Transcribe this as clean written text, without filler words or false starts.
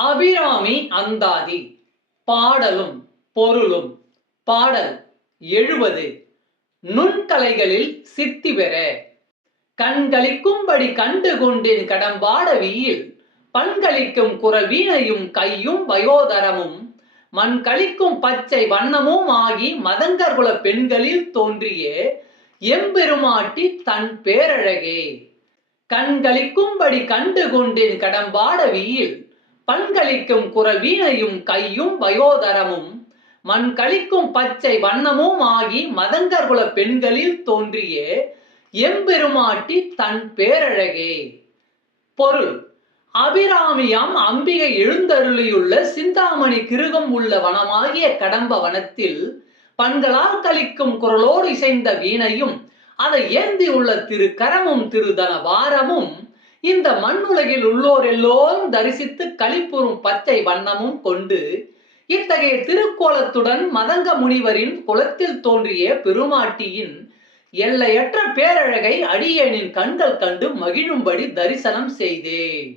அபிராமி அந்தாதி. பாடலும் பொருளும். பாடல் 70. நுண்கலைகளில் சித்தி பெற கண்களிக்கும்படி கண்டு கொண்டேன் கடம்பாட வீயில் பண்களிக்கும் குரல் வீணையும் கையும் வயோதரமும் மண்களிக்கும் பச்சை வண்ணமும் ஆகி மதங்கர்குல பெண்களில் தோன்றிய எம்பெருமாட்டி தன் பேரழகே. கண்களிக்கும்படி கண்டு கொண்டேன் கடம்பாட வீயில் பண்களிக்கும் குரல் வீணையும் கையும் வயோதரமும் மண்களிக்கும் பச்சை வண்ணமும் ஆகி மதங்கர்குல பெண்களில் தோன்றிய எம்பெருமாட்டி தன் பேரழகே. பொருள்: அபிராமியாம் அம்பிகை எழுந்தருளியுள்ள சிந்தாமணி கிருகம் உள்ள வனமாகிய கடம்ப வனத்தில் பண்களால் கலிக்கும் குரலோடு இசைந்த வீணையும் அதை ஏந்தி உள்ள திருக்கரமும் திருதன வாரமும் இந்த மண்ணுலகில் உள்ளோர் எல்லோரும் தரிசித்து களிப்புறும் பச்சை வண்ணமும் கொண்டு இத்தகைய திருக்கோலத்துடன் மதங்க முனிவரின் குலத்தில் தோன்றிய பெருமாட்டியின் எல்லையற்ற பேரழகை அடியேனின் கண்கள் கண்டு மகிழும்படி தரிசனம் செய்தேன்.